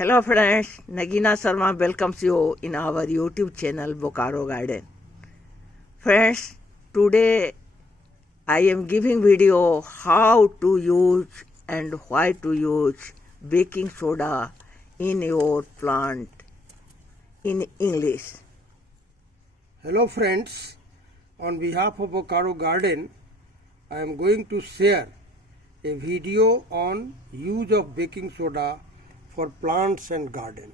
Hello friends, Nagina Sharma welcomes you in our YouTube channel Bokaro Garden. Friends, today I am giving video how to use and why to use baking soda in your plant in English. Hello friends, on behalf of Bokaro Garden, I am going to share a video on use of baking soda for plants and garden.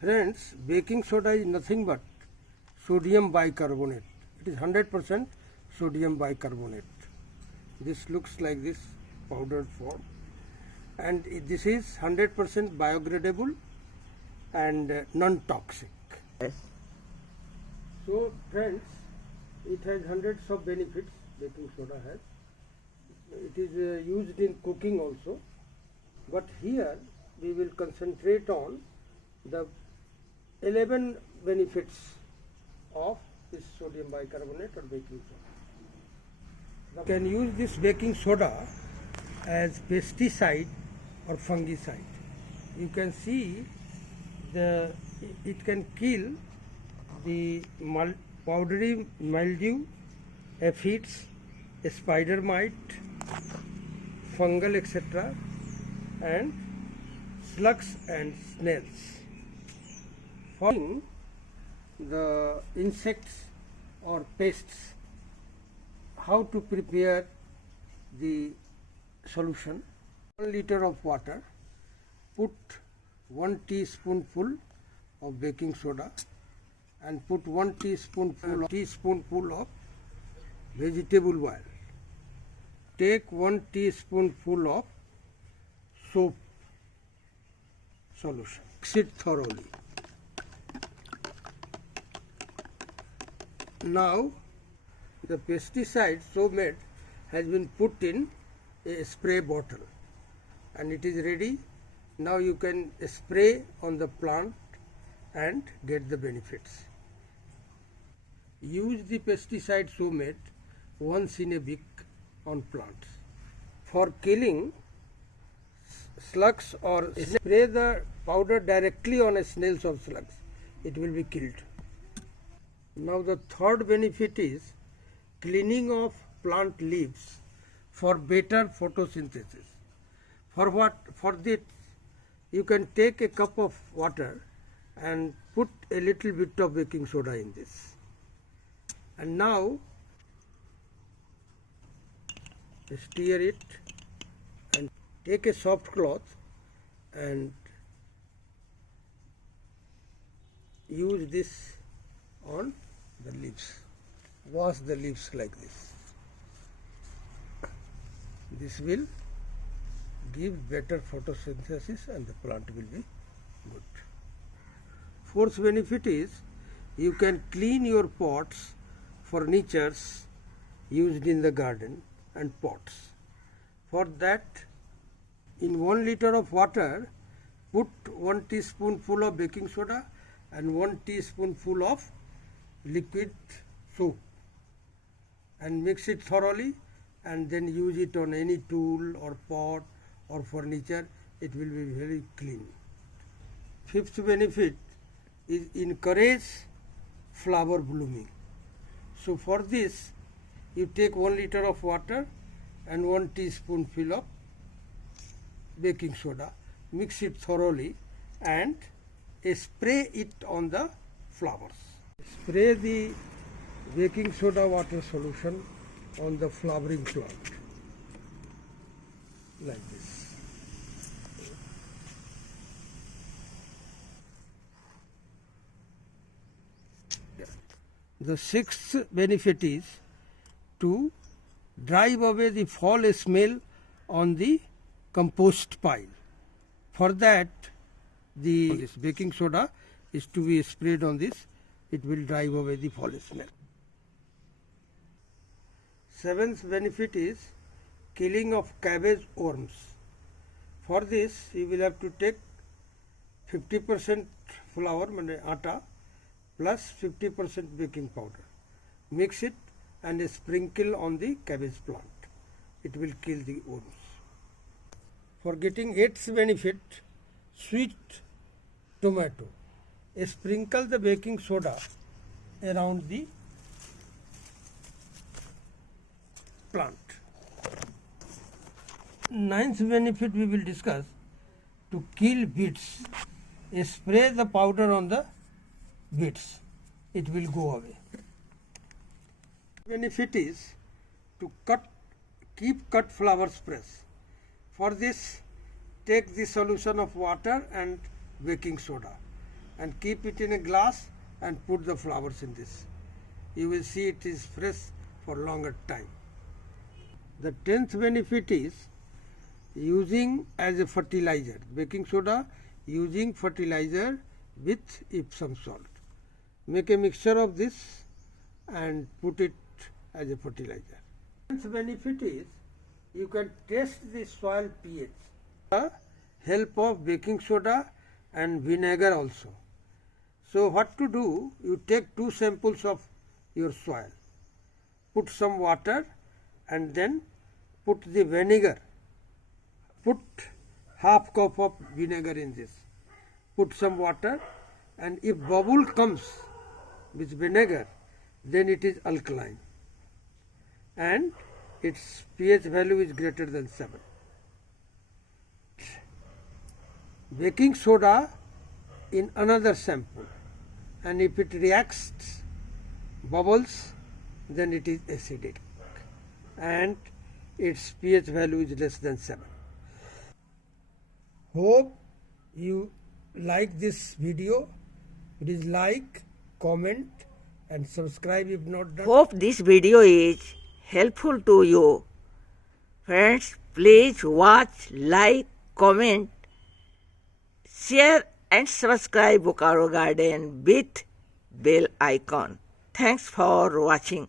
Friends, baking soda is nothing but sodium bicarbonate. It is 100% sodium bicarbonate. This looks like this powdered form, and this is 100% biodegradable and non-toxic. Yes. So friends, it has hundreds of benefits. Baking soda has. It is used in cooking also, but here we will concentrate on the 11 benefits of this sodium bicarbonate or baking soda. You can use this baking soda as pesticide or fungicide. You can see it can kill the powdery mildew, aphids, spider mite, fungal etc. and slugs and snails. For the insects or pests, how to prepare the solution? 1 liter of water, put 1 teaspoonful of baking soda and put 1 teaspoonful of vegetable oil. Take 1 teaspoonful of soap solution. Mix it thoroughly. Now the pesticide so made has been put in a spray bottle and it is ready. Now you can spray on the plant and get the benefits. Use the pesticide so made once in a week on plants. For killing slugs or spray the powder directly on a snails or slugs, it will be killed. Now the third benefit is cleaning of plant leaves for better photosynthesis. For what? For this you can take a cup of water and put a little bit of baking soda in this. And now stir it and take a soft cloth and use this on the leaves. Wash the leaves like this. This will give better photosynthesis and the plant will be good. Fourth benefit is you can clean your pots, furnitures used in the garden and pots. For that, in 1 liter of water, put 1 teaspoonful of baking soda and 1 teaspoonful of liquid soap and mix it thoroughly and then use it on any tool or pot or furniture. It will be very clean. Fifth benefit is encourage flower blooming. So for this you take 1 liter of water and 1 teaspoonful of baking soda, mix it thoroughly and spray it on the flowers. Spray the baking soda water solution on the flowering plant like this. The sixth benefit is to drive away the foul smell on the compost pile. For that, this baking soda is to be sprayed on this. It will drive away the foul smell. Seventh benefit is killing of cabbage worms. For this, you will have to take 50% flour, atta, plus 50% baking powder. Mix it and sprinkle on the cabbage plant. it will kill the worms. For getting its benefit, sweet tomato, sprinkle the baking soda around the plant. Ninth benefit we will discuss, to kill beets. Spray the powder on the beets, it will go away. Benefit is to keep cut flowers fresh. For this, take the solution of water and baking soda and keep it in a glass and put the flowers in this. You will see it is fresh for longer time. The 10th benefit is using as a fertilizer. Baking soda using fertilizer with Epsom salt. Make a mixture of this and put it as a fertilizer. The 10th benefit is you can test the soil pH. The help of baking soda and vinegar also. So what to do? You take 2 samples of your soil, put some water and then put the vinegar. Put half cup of vinegar in this. Put some water, and if bubble comes with vinegar, then it is alkaline and its pH value is greater than 7. Baking soda in another sample, and if it reacts, bubbles, then it is acidic and its pH value is less than 7. Hope you like this video. Please like, comment and subscribe if not done. Hope this video is helpful to you. Friends, please watch, like, comment, share and subscribe Bokaro Garden with bell icon. Thanks for watching.